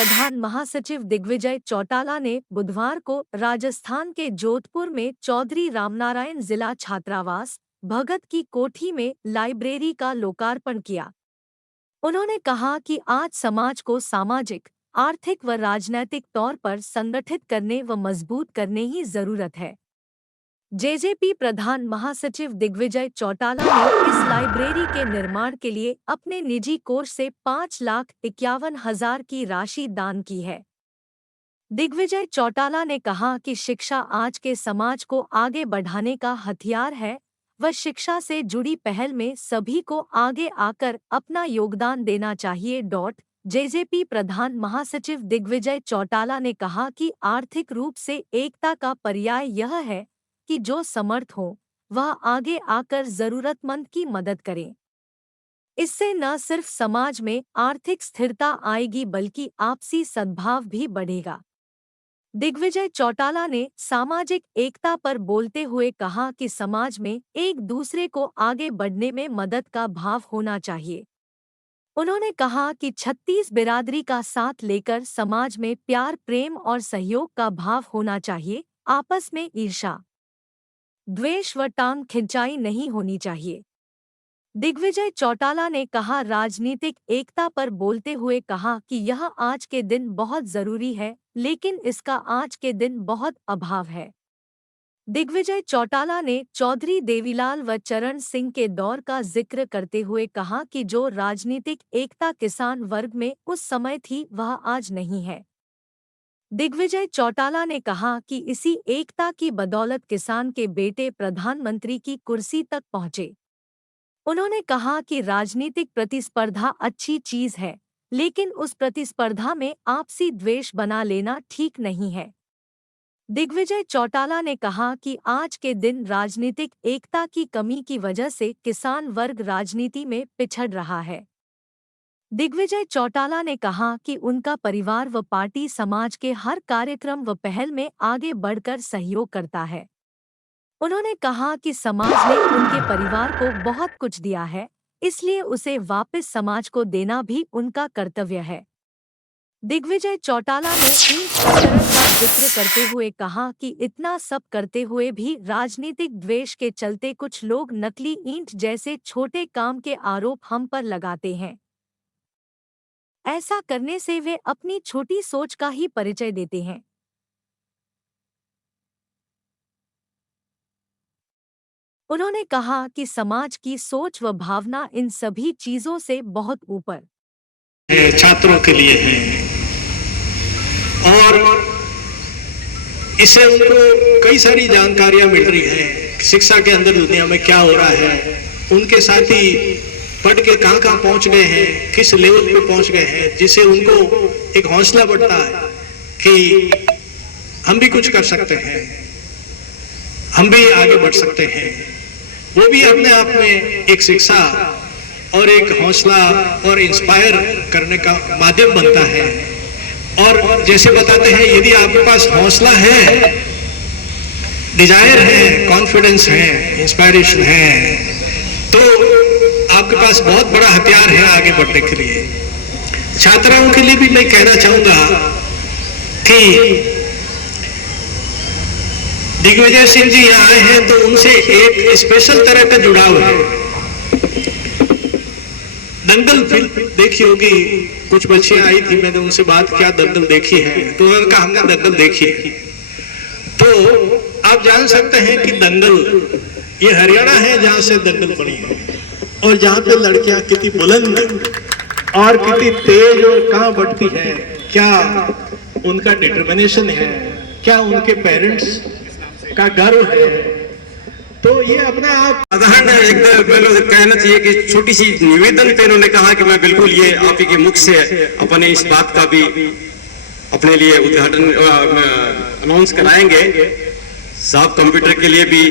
प्रधान महासचिव दिग्विजय चौटाला ने बुधवार को राजस्थान के जोधपुर में चौधरी रामनारायण जिला छात्रावास भगत की कोठी में लाइब्रेरी का लोकार्पण किया। उन्होंने कहा कि आज समाज को सामाजिक, आर्थिक व राजनैतिक तौर पर संगठित करने व मजबूत करने की जरूरत है। जेजेपी प्रधान महासचिव दिग्विजय चौटाला ने इस लाइब्रेरी के निर्माण के लिए अपने निजी कोष से 5,51,000 की राशि दान की है। दिग्विजय चौटाला ने कहा कि शिक्षा आज के समाज को आगे बढ़ाने का हथियार है व शिक्षा से जुड़ी पहल में सभी को आगे आकर अपना योगदान देना चाहिए। जेजेपी प्रधान महासचिव दिग्विजय चौटाला ने कहा कि आर्थिक रूप से एकता का पर्याय यह है कि जो समर्थ हो वह आगे आकर जरूरतमंद की मदद करे। इससे न सिर्फ समाज में आर्थिक स्थिरता आएगी बल्कि आपसी सद्भाव भी बढ़ेगा। दिग्विजय चौटाला ने सामाजिक एकता पर बोलते हुए कहा कि समाज में एक दूसरे को आगे बढ़ने में मदद का भाव होना चाहिए। उन्होंने कहा कि 36 बिरादरी का साथ लेकर समाज में प्यार, प्रेम और सहयोग का भाव होना चाहिए। आपस में ईर्ष्या, द्वेष व टांग खिंचाई नहीं होनी चाहिए। दिग्विजय चौटाला ने कहा राजनीतिक एकता पर बोलते हुए कहा कि यह आज के दिन बहुत जरूरी है, लेकिन इसका आज के दिन बहुत अभाव है। दिग्विजय चौटाला ने चौधरी देवीलाल व चरण सिंह के दौर का जिक्र करते हुए कहा कि जो राजनीतिक एकता किसान वर्ग में उस समय थी वह आज नहीं है। दिग्विजय चौटाला ने कहा कि इसी एकता की बदौलत किसान के बेटे प्रधानमंत्री की कुर्सी तक पहुंचे। उन्होंने कहा कि राजनीतिक प्रतिस्पर्धा अच्छी चीज है, लेकिन उस प्रतिस्पर्धा में आपसी द्वेष बना लेना ठीक नहीं है। दिग्विजय चौटाला ने कहा कि आज के दिन राजनीतिक एकता की कमी की वजह से किसान वर्ग राजनीति में पिछड़ रहा है। दिग्विजय चौटाला ने कहा कि उनका परिवार व पार्टी समाज के हर कार्यक्रम व पहल में आगे बढ़कर सहयोग करता है। उन्होंने कहा कि समाज ने उनके परिवार को बहुत कुछ दिया है, इसलिए उसे वापस समाज को देना भी उनका कर्तव्य है। दिग्विजय चौटाला ने ईंट प्रकरण का जिक्र करते हुए कहा कि इतना सब करते हुए भी राजनीतिक द्वेष के चलते कुछ लोग नकली ईंट जैसे छोटे काम के आरोप हम पर लगाते हैं। ऐसा करने से वे अपनी छोटी सोच का ही परिचय देते हैं। उन्होंने कहा कि समाज की सोच व भावना इन सभी चीजों से बहुत ऊपर छात्रों के लिए है और इससे उनको कई सारी जानकारियां मिल रही है। शिक्षा के अंदर दुनिया में क्या हो रहा है, उनके साथी पढ़ के कहां पहुंच गए हैं, किस लेवल पे पहुंच गए हैं, जिससे उनको एक हौसला बढ़ता है कि हम भी कुछ कर सकते हैं, हम भी आगे बढ़ सकते हैं। वो भी अपने आप में एक शिक्षा और एक हौसला और इंस्पायर करने का माध्यम बनता है। और जैसे बताते हैं, यदि आपके पास हौसला है, डिजायर है, कॉन्फिडेंस है, इंस्पायरेशन है, तो आपके पास बहुत बड़ा हथियार है आगे बढ़ने के लिए। छात्राओं के लिए भी मैं कहना चाहूंगा कि दिग्विजय सिंह जी यहाँ आए हैं तो उनसे एक स्पेशल तरह का जुड़ाव है। दंगल फिल्म देखी होगी, कुछ बच्चियां आई थी, मैंने उनसे बात किया दंगल देखी है, तो उन्होंने कहा हमने दंगल देखी है। तो आप जान सकते हैं कि दंगल ये हरियाणा है जहां से दंगल बनी है, और जहां पे लड़कियां कितनी बुलंद और कितनी तेज और कहां बढ़ती है, क्या उनका डिटर्मिनेशन है, क्या उनके पेरेंट्स का गर्व है। तो ये अपने आप साधारण एकदम कहना चाहिए कि छोटी सी निवेदन पे उन्होंने कहा कि मैं बिल्कुल ये आप ही के मुख से अपने इस बात का भी अपने लिए उद्घाटन अनाउंस कराएंगे। साहब कंप्यूटर के लिए भी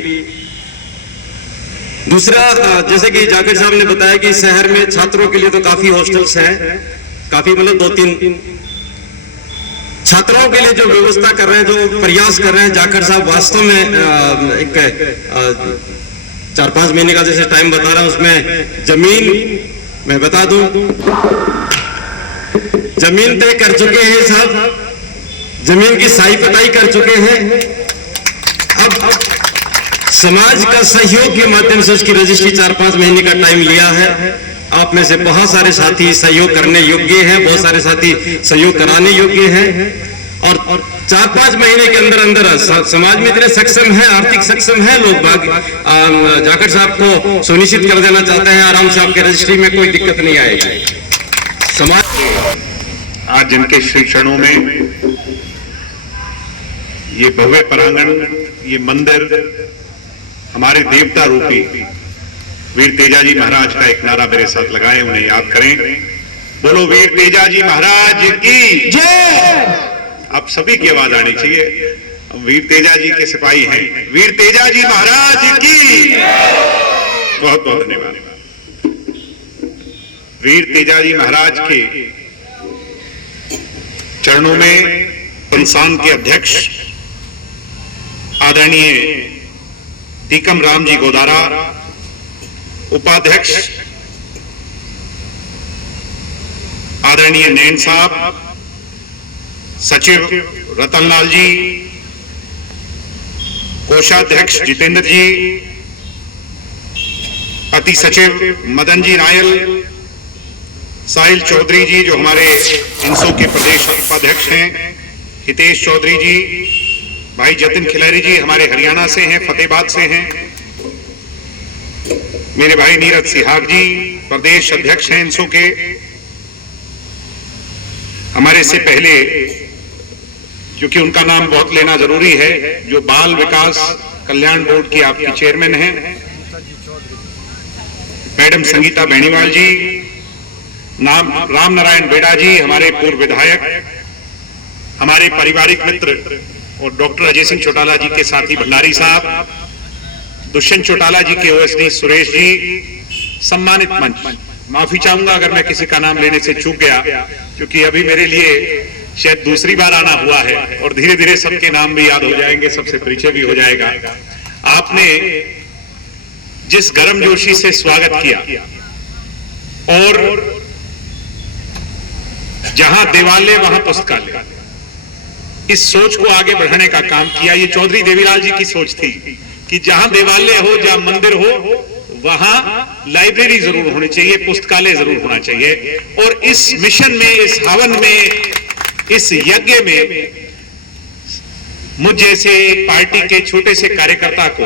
दूसरा, जैसे कि जाकिर साहब ने बताया कि शहर में छात्रों के लिए तो काफी हॉस्टल्स हैं, काफी मतलब 2-3 छात्राओं के लिए जो व्यवस्था कर रहे हैं, जो प्रयास कर रहे हैं जाकिर साहब, वास्तव में एक 4-5 महीने का जैसे टाइम बता रहा हूं, उसमें जमीन मैं बता दूं जमीन तय कर चुके हैं साहब, जमीन की साई पताई कर चुके हैं। अब समाज का सहयोग के माध्यम से उसकी रजिस्ट्री 4-5 महीने का टाइम लिया है। आप में से बहुत सारे साथी सहयोग करने योग्य हैं, बहुत सारे साथी सहयोग कराने योग्य हैं, और 4-5 महीने के अंदर अंदर समाज में इतने सक्षम है, आर्थिक सक्षम है लोग बाग, जाखड़ साहब को सुनिश्चित कर देना चाहते हैं आराम से आपके रजिस्ट्री में कोई दिक्कत नहीं आएगी। समाज आज जिनके श्री चरणों में ये भव्य प्रांगण, ये मंदिर हमारे देवता रूपी वीर तेजाजी महाराज का एक नारा मेरे साथ लगाएं, उन्हें याद करें। बोलो वीर तेजाजी महाराज की जय। आप सभी की आवाज आनी चाहिए। वीर तेजाजी के सिपाही हैं, वीर तेजाजी महाराज की बहुत बहुत धन्यवाद। वीर तेजाजी महाराज के चरणों में संस्थान के अध्यक्ष आदरणीय टीकम राम जी गोदारा, उपाध्यक्ष आदरणीय नैन साहब, सचिव रतनलाल जी, कोषाध्यक्ष जितेंद्र जी, अति सचिव मदन जी नायल, साहिल चौधरी जी जो हमारे इंसो के प्रदेश उपाध्यक्ष हैं, हितेश चौधरी जी, भाई जतिन खिलारी जी हमारे हरियाणा से हैं, फतेहाबाद से हैं, मेरे भाई नीरज सिहाग जी प्रदेश अध्यक्ष हैं इंसो के। हमारे से पहले, क्योंकि उनका नाम बहुत लेना जरूरी है, जो बाल विकास कल्याण बोर्ड की आपकी चेयरमैन हैं मैडम संगीता बेनीवाल जी, नाम राम नारायण बेड़ा जी हमारे पूर्व विधायक, हमारे पारिवारिक मित्र और डॉक्टर अजय सिंह चौटाला जी के साथी भंडारी साहब, दुष्यंत चौटाला जी के ओएसडी सुरेश जी, सम्मानित मंच, माफी चाहूंगा अगर मैं किसी का नाम लेने से चूक गया, क्योंकि अभी मेरे लिए शायद दूसरी बार आना हुआ है और धीरे धीरे सबके नाम भी याद हो जाएंगे, सबसे परिचय भी हो जाएगा। आपने जिस गर्मजोशी से स्वागत किया और जहां देवालय वहां पुस्तकालय, इस सोच को आगे बढ़ाने का काम किया। ये चौधरी देवीलाल जी की सोच थी कि जहां देवालय हो, जहां मंदिर हो, वहां लाइब्रेरी जरूर होनी चाहिए, पुस्तकालय जरूर होना चाहिए। और इस मिशन में, इस हवन में, इस यज्ञ में मुझ जैसे पार्टी के छोटे से कार्यकर्ता को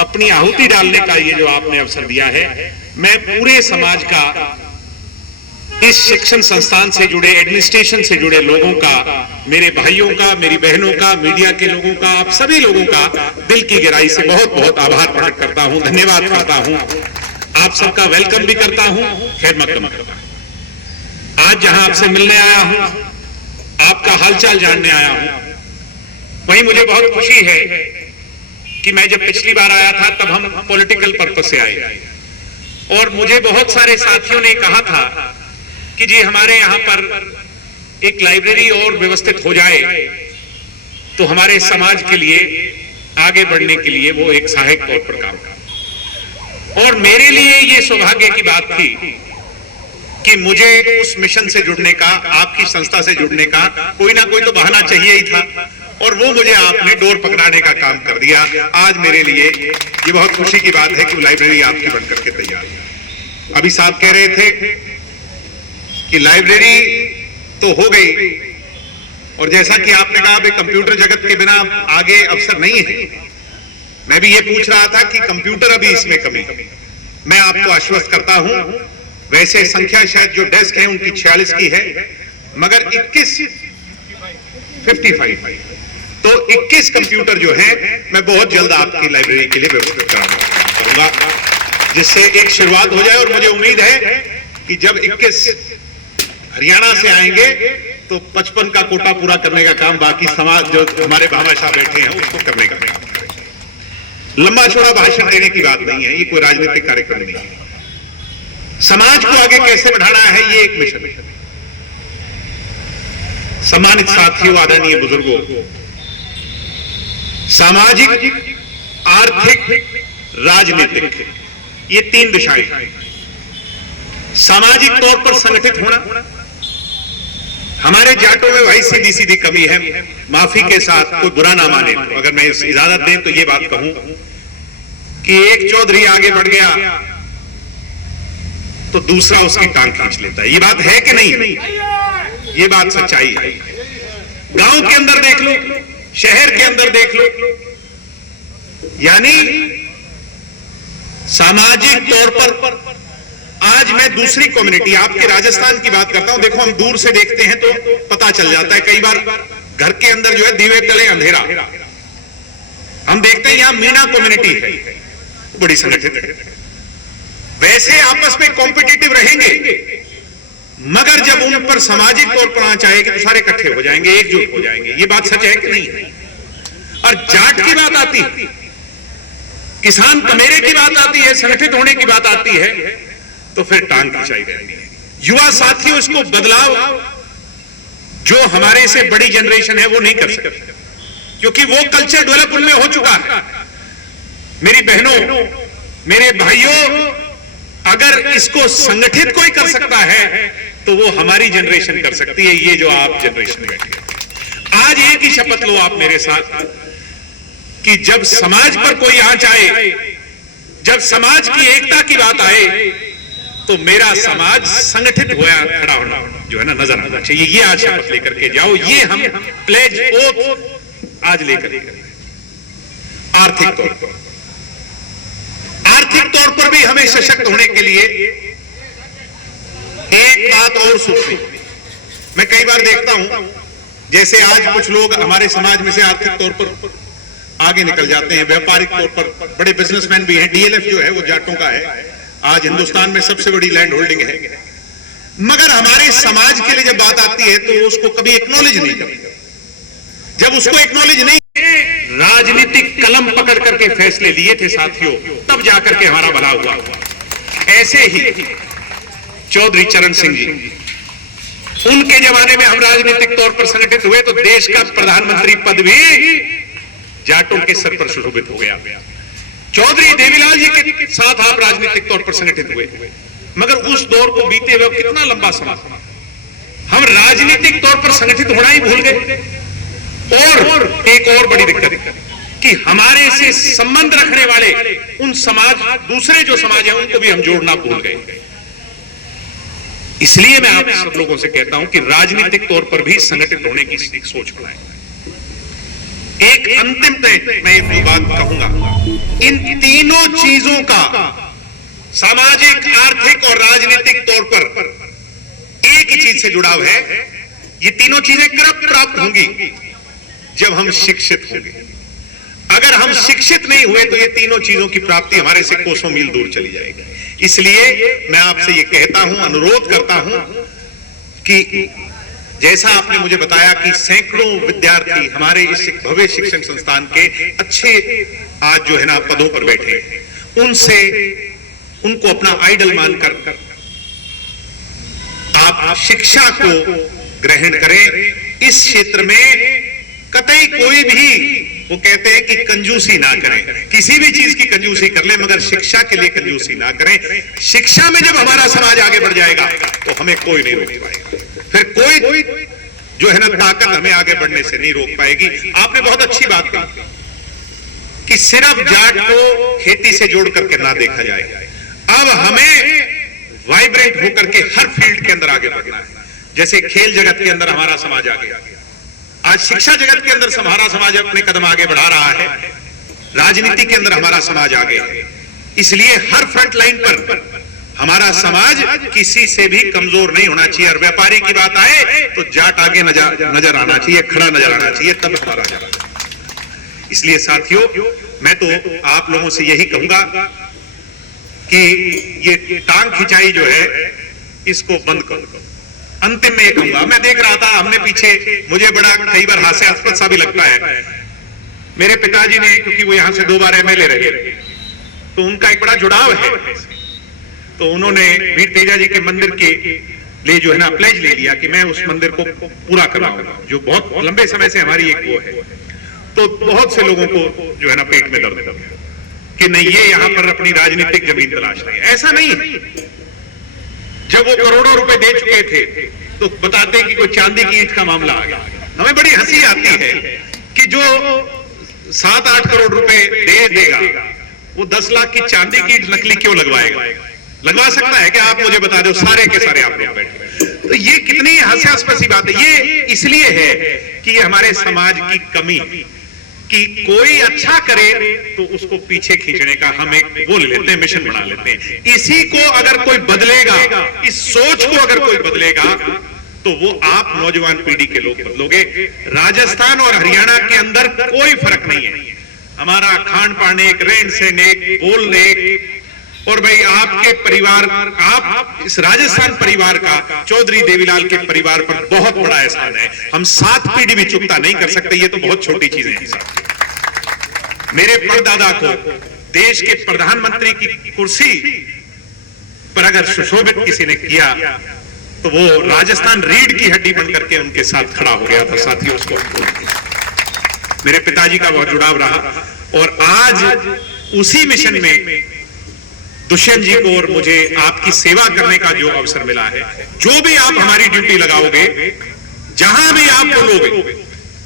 अपनी आहुति डालने का ये जो आपने अवसर दिया है, मैं पूरे समाज का, इस शिक्षण संस्थान से जुड़े, एडमिनिस्ट्रेशन से जुड़े लोगों का, मेरे भाइयों का, मेरी बहनों का, मीडिया के लोगों का, आप सभी लोगों का दिल की गहराई से बहुत बहुत आभार प्रकट करता हूं, धन्यवाद करता हूं, आप सबका वेलकम भी करता हूं, खैर मकदम करता हूं। आज जहां आपसे मिलने आया हूं, आपका हालचाल जानने आया हूं, वहीं मुझे बहुत खुशी है कि मैं जब पिछली बार आया था तब हम पॉलिटिकल पर्पस से आए और मुझे बहुत सारे साथियों ने कहा था कि जी हमारे यहाँ पर एक लाइब्रेरी और व्यवस्थित हो जाए तो हमारे समाज के लिए आगे बढ़ने के लिए वो एक सहायक तौर पर काम करे। और मेरे लिए ये सौभाग्य की बात थी कि मुझे उस मिशन से जुड़ने का, आपकी संस्था से जुड़ने का कोई ना कोई तो बहाना चाहिए ही था, और वो मुझे आपने डोर पकड़ाने का काम कर दिया। आज मेरे लिए ये बहुत खुशी की बात है कि लाइब्रेरी आपकी बनकर के तैयार है। अभी साहब कह रहे थे कि लाइब्रेरी तो हो गई, और जैसा कि आपने कहा भाई कंप्यूटर जगत के बिना आगे अवसर नहीं है, मैं भी ये पूछ रहा था कि कंप्यूटर अभी इसमें कमी। मैं आपको आश्वस्त करता हूं, वैसे संख्या शायद जो डेस्क है उनकी 46 की है, मगर 55 तो 21 कंप्यूटर जो है मैं बहुत जल्द आपकी लाइब्रेरी के लिए व्यवस्थित करूंगा, जिससे एक शुरुआत हो जाए। और मुझे उम्मीद है कि जब 21 हरियाणा से आएंगे तो 55 का कोटा पूरा करने का काम बाकी समाज जो हमारे भामाशाह बैठे हैं उसको करने का काम करेंगे। लंबा चौड़ा भाषण देने की बात नहीं है, ये कोई राजनीतिक कार्यक्रम नहीं है। समाज को आगे कैसे बढ़ाना है, ये एक मिशन है। सम्मानित साथियों, आदरणीय बुजुर्गों, सामाजिक, आर्थिक, राजनीतिक, ये 3 दिशाएं हैं। सामाजिक तौर पर संगठित होना, हमारे जाटों में भाई सीधी सीधी कमी है, माफी के साथ कोई बुरा ना माने तो, अगर मैं इजाजत दें तो ये बात कहूं कि एक चौधरी आगे बढ़ गया तो दूसरा उसकी टांग खींच लेता है। ये बात है कि नहीं? ये बात सच्चाई है। गांव के अंदर देख लो, शहर के अंदर देख लो, यानी सामाजिक तौर पर आज मैं दूसरी कम्युनिटी, आपके राजस्थान की बात करता हूं। देखो, हम दूर से देखते हैं तो पता चल जाता है, कई बार घर के अंदर जो है दीवे तले अंधेरा। हम देखते हैं यहां मीणा कम्युनिटी है, बड़ी संगठित है, वैसे आपस में कॉम्पिटिटिव रहेंगे, मगर जब उन पर सामाजिक तौर पर आंच आएगी तो सारे इकट्ठे हो जाएंगे, एकजुट हो जाएंगे। ये बात सच है कि नहीं है? और जाट की बात आती है, किसान कमेरे की बात आती है, संगठित होने की बात आती है, तो फिर टांग खिंचाई रहती है। युवा साथियों, इसको बदलाव जो हमारे से बड़ी जनरेशन है वो नहीं कर सकती, क्योंकि वो कल्चर डेवलप उनमें हो चुका है। मेरी बहनों, मेरे भाइयों, अगर इसको संगठित कोई कर सकता है तो वो हमारी जनरेशन कर सकती है, ये जो आप जनरेशन बैठी। आज एक ही शपथ लो आप मेरे साथ कि जब समाज पर कोई आंच आए, जब समाज की एकता की बात आए, तो मेरा समाज संगठित होया खड़ा होना जो है ना नजर आना चाहिए। ये आज शपथ लेकर के जाओ, ये हम प्लेज ओथ आज लेकर आर्थिक तौर पर भी हमें सशक्त होने के लिए एक बात और सोचनी। मैं कई बार देखता हूं, जैसे आज कुछ लोग हमारे समाज में से आर्थिक तौर पर आगे निकल जाते हैं, व्यापारिक तौर पर बड़े बिजनेसमैन भी हैं। डीएलएफ जो है वो जाटों का है, आज हिंदुस्तान में सबसे बड़ी लैंड होल्डिंग है, मगर हमारे समाज के लिए जब बात आती है तो उसको कभी एक्नॉलेज नहीं करते। जब उसको एक्नॉलेज नहीं, राजनीतिक कलम पकड़ करके फैसले लिए थे साथियों, तब जाकर के हमारा भला हुआ। ऐसे ही चौधरी चरण सिंह जी, उनके जमाने में हम राजनीतिक तौर पर संगठित हुए तो देश का प्रधानमंत्री पद भी जाटों के सर पर सुशोभित हो गया। चौधरी देवीलाल जी के साथ आप राजनीतिक तौर पर संगठित हुए, मगर उस दौर को बीते हुए कितना लंबा समय, हम राजनीतिक तौर पर संगठित होना ही भूल गए। और एक और बड़ी दिक्कत कि हमारे से संबंध रखने वाले उन समाज, दूसरे जो समाज है, उनको भी हम जोड़ना भूल गए। इसलिए मैं आप सब लोगों से कहता हूं कि राजनीतिक तौर पर भी संगठित होने की सोच बनाएं। एक अंतिम मैं एक बात कहूंगा, इन तीनों चीजों का सामाजिक, आर्थिक और राजनीतिक तौर पर एक ही चीज से जुड़ाव है। ये तीनों चीजें कब प्राप्त होंगी? जब हम शिक्षित होंगे। अगर हम शिक्षित नहीं हुए तो ये तीनों चीजों की प्राप्ति हमारे से कोसों मील दूर चली जाएगी। इसलिए मैं आपसे ये कहता हूं, अनुरोध करता हूं कि जैसा आपने मुझे बताया कि सैकड़ों विद्यार्थी हमारे इस भव्य शिक्षण संस्थान के अच्छे आज जो है ना पदों पर बैठे, उनसे उनको अपना आइडल मानकर आप शिक्षा को ग्रहण करें। इस क्षेत्र में कतई कोई भी, वो कहते हैं कि कंजूसी ना करें, किसी भी चीज की कंजूसी कर ले, मगर शिक्षा के लिए कंजूसी ना करें। शिक्षा में जब हमारा समाज आगे बढ़ जाएगा तो हमें कोई नहीं रोक पाएगा, फिर कोई जो है ना ताकत हमें आगे बढ़ने से नहीं रोक पाएगी। आपने बहुत अच्छी बात कही कि सिर्फ जाट को खेती से जोड़ करके ना देखा जाए, अब हमें वाइब्रेंट होकर के हर फील्ड के अंदर आगे बढ़ना है। जैसे खेल जगत के अंदर हमारा समाज आगे, आज शिक्षा जगत के अंदर हमारा समाज अपने कदम आगे बढ़ा रहा है, राजनीति के अंदर हमारा समाज आगे है। इसलिए हर फ्रंट लाइन पर हमारा समाज किसी से भी कमजोर नहीं होना चाहिए। और व्यापारी की बात आए तो जाट आगे नजर आना चाहिए, खड़ा नजर आना चाहिए, तब हमारा जाट। इसलिए साथियों, मैं तो आप लोगों से यही कहूंगा कि ये टांग खिंचाई जो है इसको बंद करो। अंतिम में ये कहूंगा, मैं देख रहा था हमने पीछे, मुझे बड़ा कई बार हास्यास्पद सा भी लगता है, मेरे पिताजी ने, क्योंकि वो यहां से 2 बार एमएलए रहे, तो उनका एक बड़ा जुड़ाव है, तो उन्होंने वीर तेजा जी के मंदिर के लिए जो है ना प्लेज ले लिया कि मैं उस मंदिर को पूरा कराऊंगा, जो बहुत लंबे समय से हमारी एक वो है। तो बहुत से लोगों को जो है ना पेट में दर्द है कि नहीं, ये यहां पर अपनी राजनीतिक जमीन तलाश रहे हैं। ऐसा नहीं है। जब वो करोड़ों रुपए दे चुके थे तो बताते हैं कि कोई चांदी की ईंट का मामला आ गया। हमें बड़ी हंसी आती है कि जो 7-8 करोड़ रुपए दे देगा वो 10 लाख की चांदी की ईंट नकली क्यों लगवाएगा? लगवा सकता है कि आप मुझे बता दो, सारे के सारे आप यहाँ बैठे। तो ये कितनी हास्यास्पद सी बात है। ये इसलिए है कि ये हमारे समाज की कमी, कि कोई अच्छा करे तो उसको पीछे खींचने का हम एक वो ले लेते हैं, मिशन बना लेते हैं। इसी को अगर कोई बदलेगा, इस सोच को अगर कोई बदलेगा, तो वो आप नौजवान पीढ़ी के लोग बदलोगे। राजस्थान और हरियाणा के अंदर कोई फर्क नहीं है। हमारा खान पान एक, रहन सहन एक, बोल एक, और भाई आपके परिवार, आप इस राजस्थान परिवार का, चौधरी देवीलाल के परिवार पर बहुत बड़ा एहसान है। हम 7 पीढ़ी भी चुकता नहीं कर सकते। ये तो बहुत छोटी चीजें हैं। मेरे परदादा को देश के प्रधानमंत्री की कुर्सी पर अगर सुशोभित किसी ने किया तो वो राजस्थान रीढ़ की हड्डी बन करके उनके साथ खड़ा हो गया था। साथियों, उसको मेरे पिताजी का बहुत जुड़ाव रहा, और आज उसी मिशन में दुष्यंत जी को और मुझे आपकी सेवा करने का जो अवसर मिला है, जो भी आप हमारी ड्यूटी लगाओगे, जहां भी आप बोलोगे,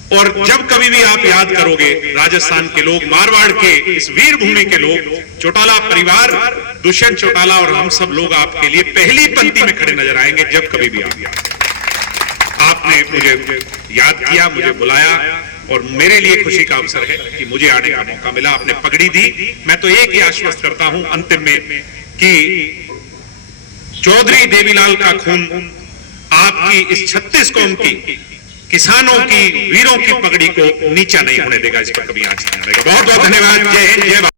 और जब कभी भी आप याद करोगे राजस्थान के लोग, मारवाड़ के इस वीर भूमि के लोग, चौटाला परिवार, दुष्यंत चौटाला और हम सब लोग आपके लिए पहली पंक्ति में खड़े नजर आएंगे। जब कभी भी आपने मुझे याद किया, मुझे बुलाया, और मेरे लिए खुशी का अवसर है कि मुझे आने का मौका मिला, आपने पगड़ी दी। मैं तो एक ही आश्वस्त करता हूं अंतिम में कि चौधरी देवीलाल का खून आपकी इस 36 कौम की, किसानों की, वीरों की पगड़ी को नीचा नहीं होने देगा। इस पर कभी आंच नहीं आएगा। बहुत बहुत धन्यवाद। जय हिंद, जय भारत।